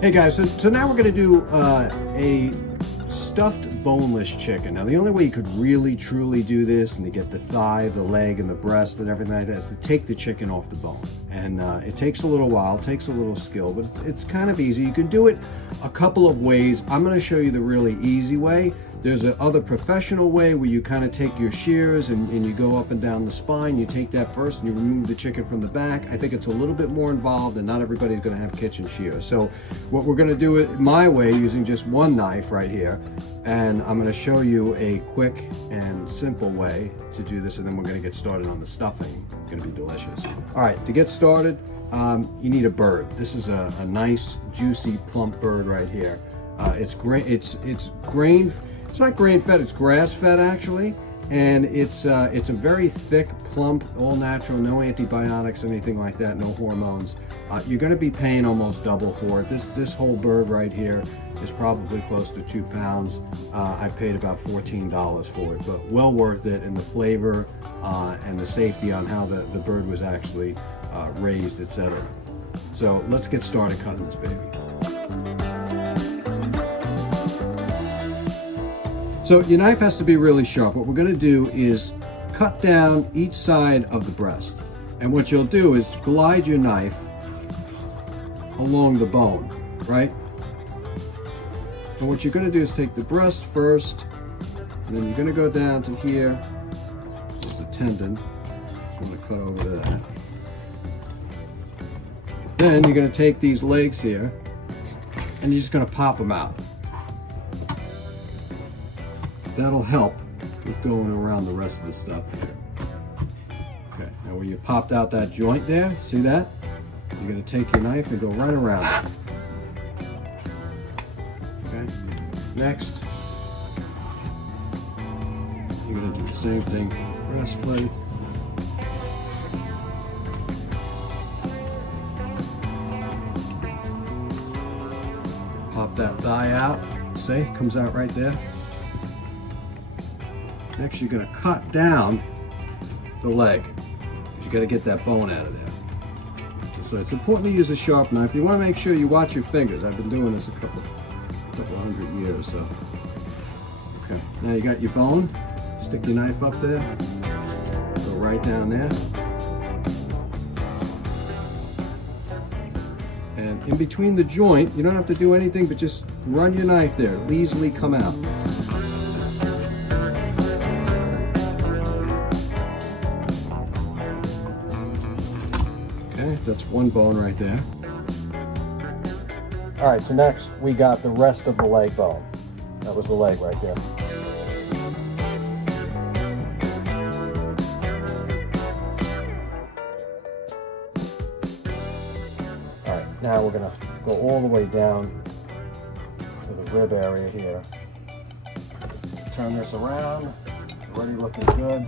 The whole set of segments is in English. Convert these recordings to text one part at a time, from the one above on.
Hey guys, so now we're going to do a stuffed boneless chicken. Now the only way you could really truly do this and to get the thigh, the leg, and the breast and everything like that is to take the chicken off the bone. And it takes a little while, takes a little skill, but it's kind of easy. You can do it a couple of ways. I'm going to show you the really easy way. There's a other professional way where you kind of take your shears and you go up and down the spine. You take that first and you remove the chicken from the back. I think it's a little bit more involved and not everybody's going to have kitchen shears. So what we're going to do it my way using just one knife right here. And I'm going to show you a quick and simple way to do this, and then we're going to get started on the stuffing. It's going to be delicious. All right, to get started, you need a bird. This is a nice, juicy, plump bird right here. It's grain. It's not grain fed. It's grass fed actually, and it's a very thick, plump, all natural, no antibiotics, anything like that, no hormones. You're going to be paying almost double for it. This whole bird right here is probably close to 2 pounds. I paid about $14 for it, but well worth it, and the flavor and the safety on how the bird was actually raised, etc. So let's get started cutting this baby. So your knife has to be really sharp. What we're going to do is cut down each side of the breast, and what you'll do is glide your knife along the bone, right? And what you're going to do is take the breast first, and then you're going to go down to here. There's a tendon. So I'm going to cut over that. Then you're going to take these legs here, and you're just going to pop them out. That'll help with going around the rest of the stuff here. Okay, now where you popped out that joint there, see that? You're going to take your knife and go right around it. Okay, next, you're going to do the same thing, breastplate. Pop that thigh out, see, comes out right there. Next, you're going to cut down the leg. You got to get that bone out of there. So it's important to use a sharp knife. You want to make sure you watch your fingers. I've been doing this a couple hundred years. So, okay. Now you got your bone. Stick your knife up there. Go right down there. And in between the joint, you don't have to do anything, but just run your knife there. It'll easily come out. That's one bone right there. All right, so next we got the rest of the leg bone. That was the leg right there. All right, now we're gonna go all the way down to the rib area here. Turn this around, already looking good.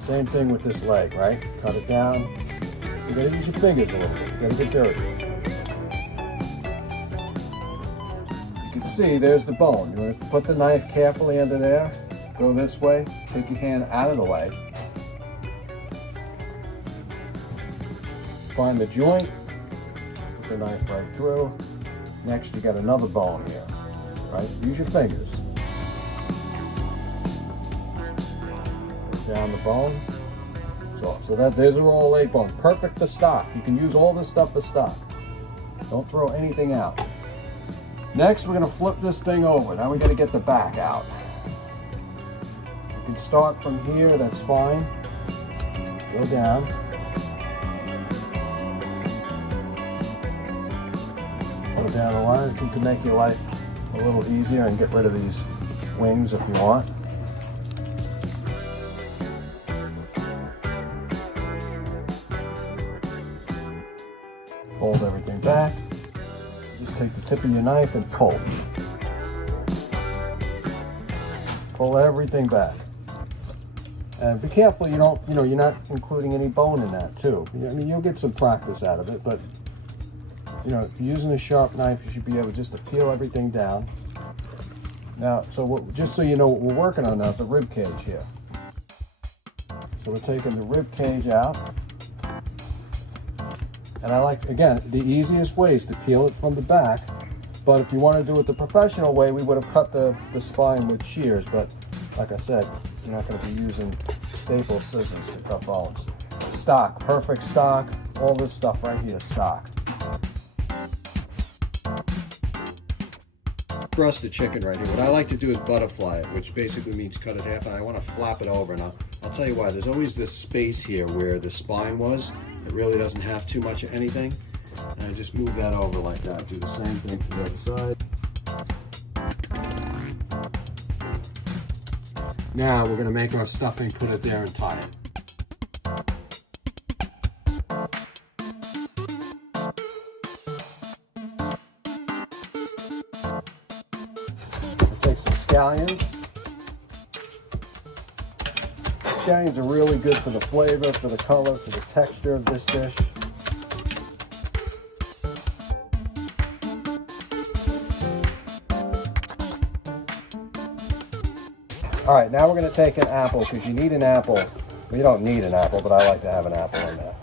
Same thing with this leg, right? Cut it down. You gotta use your fingers a little bit. You gotta get dirty. You can see there's the bone. You want to put the knife carefully under there. Go this way. Take your hand out of the way. Find the joint. Put the knife right through. Next, you got another bone here, right? Use your fingers. Down the bone. So there's a roll of leg bone. Perfect for stock. You can use all this stuff for stock. Don't throw anything out. Next, we're going to flip this thing over. Now we got to get the back out. You can start from here, that's fine. Go down. Go down the line. You can make your life a little easier and get rid of these wings if you want. Hold everything back. Just take the tip of your knife and pull. Pull everything back. And be careful you're not including any bone in that too. I mean, you'll get some practice out of it, but if you're using a sharp knife, you should be able just to peel everything down. Now, just so you know what we're working on now, is the rib cage here. So we're taking the rib cage out. And I like, again, the easiest way is to peel it from the back. But if you want to do it the professional way, we would have cut the spine with shears. But like I said, you're not going to be using staple scissors to cut bones. Stock, perfect stock. All this stuff right here, stock. Breast of chicken right here. What I like to do is butterfly it, which basically means cut it half, and I want to flap it over. Now, I'll tell you why. There's always this space here where the spine was. It really doesn't have too much of anything. And I just move that over like that. Do the same thing for the other side. Now we're going to make our stuffing, put it there and tie it. Take some scallions. Scallions are really good for the flavor, for the color, for the texture of this dish. All right, now we're going to take an apple, because you need an apple. Well, you don't need an apple, but I like to have an apple in there.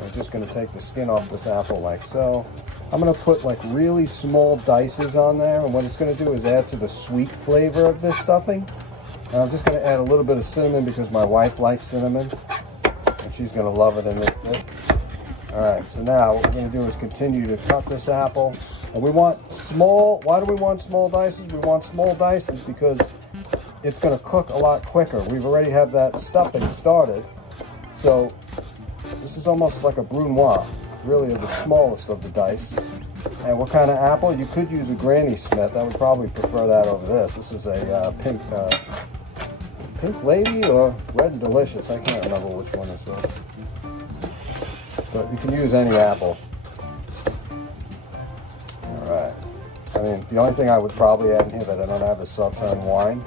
We're just going to take the skin off this apple like so. I'm going to put like really small dices on there, and what it's going to do is add to the sweet flavor of this stuffing. And I'm just going to add a little bit of cinnamon because my wife likes cinnamon, and she's going to love it in this dish. All right, so now what we're going to do is continue to cut this apple. And we want small, why do we want small dices? We want small dices because it's going to cook a lot quicker. We've already have that stuffing started. So this is almost like a brunoise, really the smallest of the dice. And what kind of apple? You could use a Granny Smith. I would probably prefer that over this. This is a pink lady or red and delicious. I can't remember which one this is. But you can use any apple. All right. I mean, the only thing I would probably add in here that I don't have is Sauternes wine.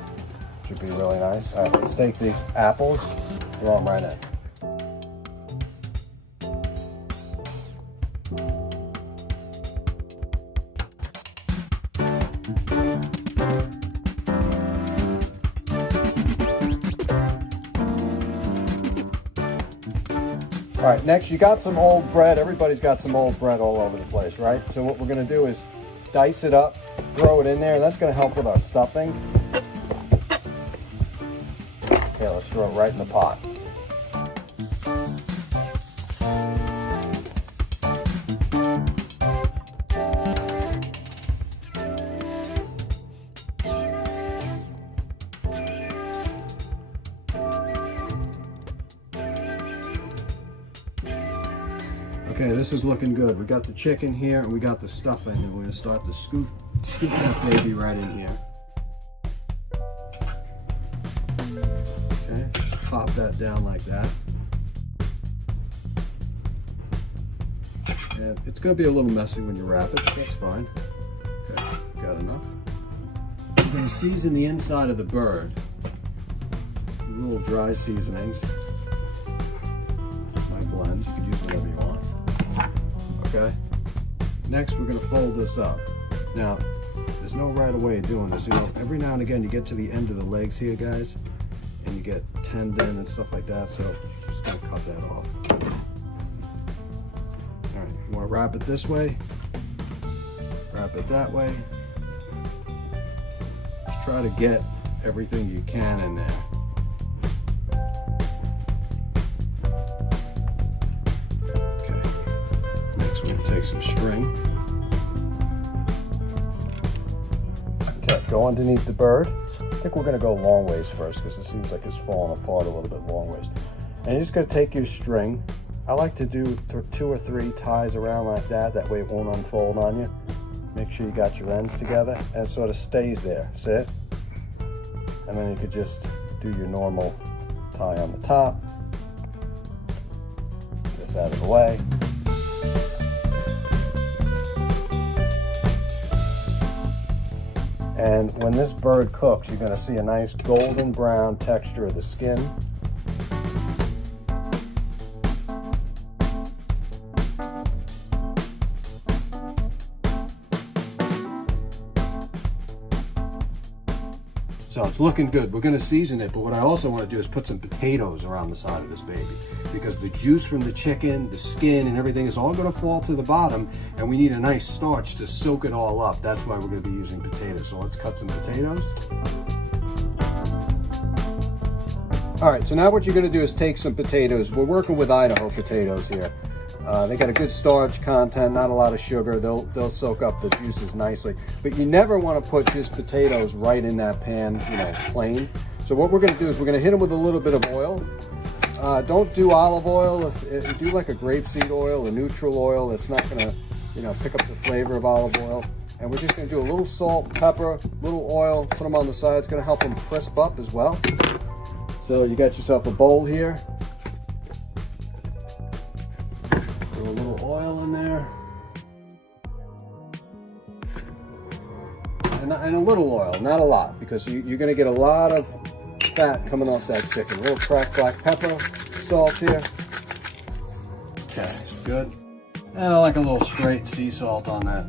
Should be really nice. All right, let's take these apples, throw them right in. All right, next you got some old bread. Everybody's got some old bread all over the place, right? So what we're gonna do is dice it up, throw it in there, and that's gonna help with our stuffing. Okay, let's throw it right in the pot. Okay, this is looking good. We got the chicken here and we got the stuffing, and we're gonna start to scoop that baby right in here. Okay, pop that down like that. And it's gonna be a little messy when you wrap it, but that's fine. Okay, got enough. I'm gonna season the inside of the bird. Little dry seasonings. My blend, you can use whatever you want. Okay. Next, we're gonna fold this up. Now, there's no right way of doing this. You know, every now and again, you get to the end of the legs here, guys, and you get tendon and stuff like that. So, I'm just gonna cut that off. All right. If you want to wrap it this way, wrap it that way. Try to get everything you can in there. Take some string. Okay, go underneath the bird. I think we're going to go long ways first because it seems like it's falling apart a little bit long ways. And you're just going to take your string. I like to do 2 or 3 ties around like that. That way it won't unfold on you. Make sure you got your ends together and it sort of stays there. See it? And then you could just do your normal tie on the top. Just out of the way. And when this bird cooks, you're going to see a nice golden brown texture of the skin. So it's looking good. We're gonna season it, but what I also wanna do is put some potatoes around the side of this baby, because the juice from the chicken, the skin, and everything is all gonna fall to the bottom, and we need a nice starch to soak it all up. That's why we're gonna be using potatoes. So let's cut some potatoes. All right, so now what you're gonna do is take some potatoes. We're working with Idaho potatoes here. They got a good starch content, not a lot of sugar. They'll soak up the juices nicely. But you never want to put just potatoes right in that pan, you know, plain. So what we're going to do is we're going to hit them with a little bit of oil. Don't do olive oil. Do like a grapeseed oil, a neutral oil. That's not going to, you know, pick up the flavor of olive oil. And we're just going to do a little salt, pepper, little oil. Put them on the side. It's going to help them crisp up as well. So you got yourself a bowl here. A little oil in there, and a little oil, not a lot, because you're going to get a lot of fat coming off that chicken. A little cracked black pepper, salt here. Okay, good. And I like a little straight sea salt on that.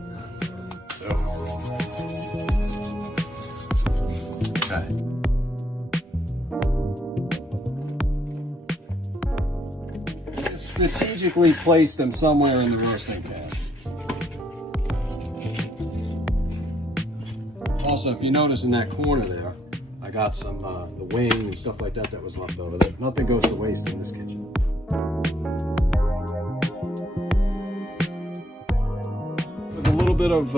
Okay. Strategically place them somewhere in the roasting pan. Also, if you notice in that corner there, I got some the wing and stuff like that was left over there. Nothing goes to waste in this kitchen. With a little bit of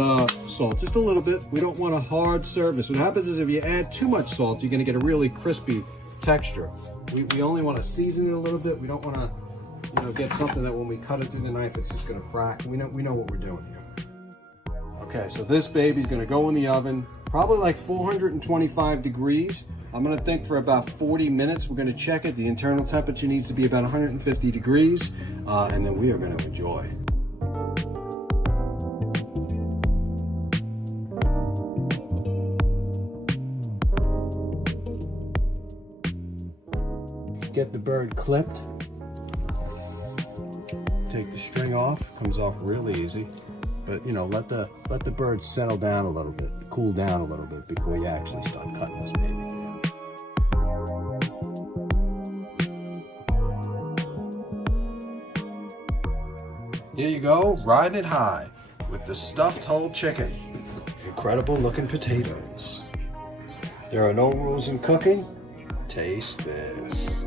salt, just a little bit. We don't want a hard surface. What happens is if you add too much salt, you're going to get a really crispy texture. We only want to season it a little bit. We don't want to, you know, get something that when we cut it through the knife, it's just gonna crack. We know what we're doing here. Okay, so this baby's gonna go in the oven, probably like 425 degrees. I'm gonna think for about 40 minutes. We're gonna check it. The internal temperature needs to be about 150 degrees, and then we are gonna enjoy. Get the bird clipped. Take the string off, comes off really easy, but you know, let the bird settle down a little bit, cool down a little bit before you actually start cutting this baby. Here you go, ride it high with the stuffed whole chicken. Incredible looking potatoes. There are no rules in cooking. Taste this.